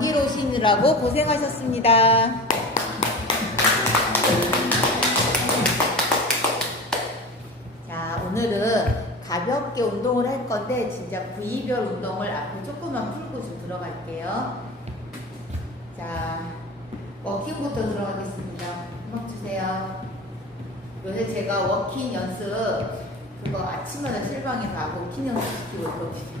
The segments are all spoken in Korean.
먼 길 오시느라고 고생하셨습니다. 자, 오늘은 가볍게 운동을 할 건데 진짜 부위별 운동을 앞으로 조금만 풀고 좀 들어갈게요. 자, 워킹부터 들어가겠습니다. 음악 주세요. 요새 제가 워킹 연습 그거 아침마다 실방에 가고 워킹 연습 시키고 있거든요.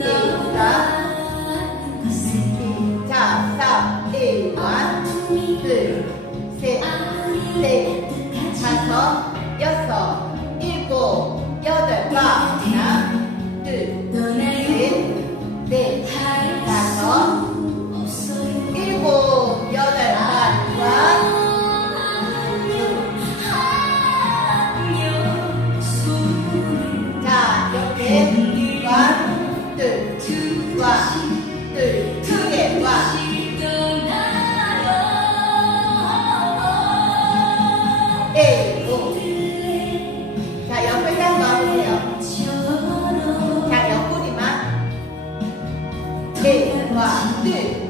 the 안 돼.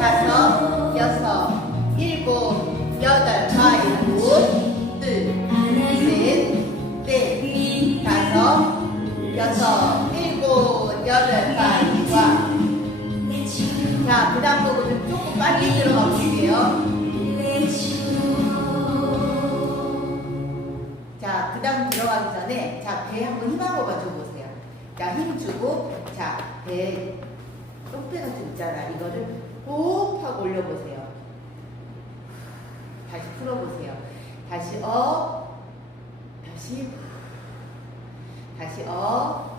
다섯, 여섯, 일곱, 여덟, 아홉, 둘, 셋, 넷, 다섯, 여섯, 일곱, 여덟, 아홉, 자, 그 다음 부분은 조금 빨리 들어가 볼게요. 자, 그 다음 들어가기 전에, 자, 배 한번 힘 한번 맞춰보세요. 자, 힘 주고, 자, 배, 똥배 같은 거 있잖아. 이거를 꼭 하고 올려보세요. 다시 풀어보세요. 다시 업, 다시, 다시 업,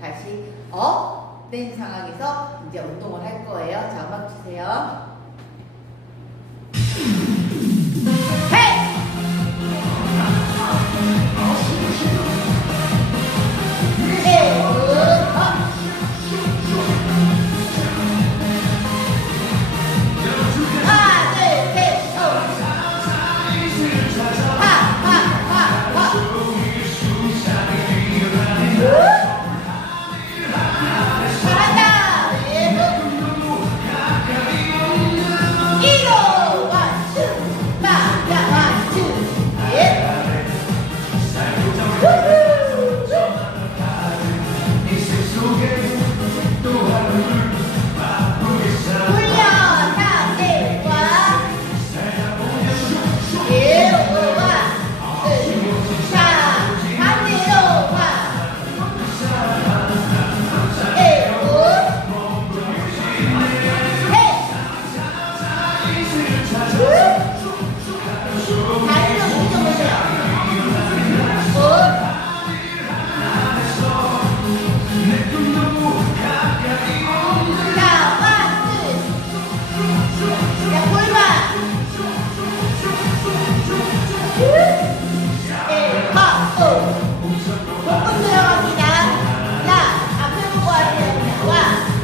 다시 업, 된 상황에서 이제 운동을 할 거예요. 자, 음악 주세요.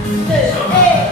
둘, 셋.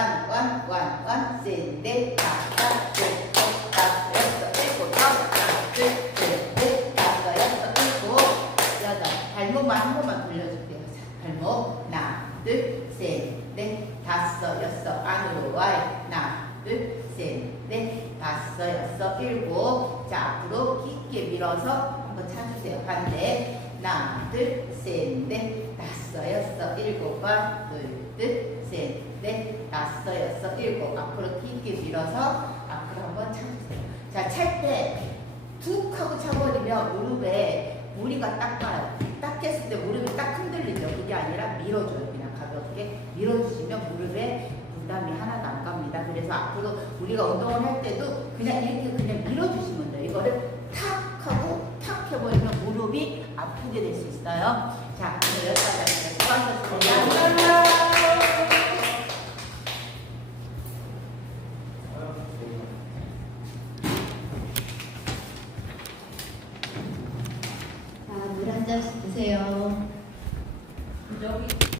원, 원, 원, 원, 셋, 넷, 다섯, 둘, 셋, 다섯, 여섯, 일곱, 여덟, 하나, 둘, 셋, 넷, 다섯, 여섯, 일곱, 여덟. 발목만 한 번만 돌려줄게요. 자, 발목. 하나, 둘, 셋, 넷, 다섯, 여섯. 안으로 와요. 하나, 둘, 셋, 넷, 다섯, 여섯, 일곱. 자, 앞으로 깊게 밀어서 한번 차주세요. 반대. 하나, 둘, 셋, 넷, 다섯, 여섯, 일곱. 번, 둘, 둘, 셋, 넷, 다섯, 여섯, 일곱. 앞으로 깊게 밀어서 앞으로 한번 차주세요. 자, 찰 때 툭 하고 차버리면 무릎에 무리가 딱 가요. 딱 깼을 때 무릎이 딱 흔들리죠. 그게 아니라 밀어줘요. 그냥 가볍게 밀어주시면 무릎에 부담이 하나도 안 갑니다. 그래서 앞으로 우리가 운동을 할 때도 그냥 이렇게 그냥 밀어주시면 돼요. 이거를 탁 하고 탁 해버리면 무릎이 아프게 될 수 있어요. 자, 오늘 여기까지 하겠습니다. 수고하셨습니다.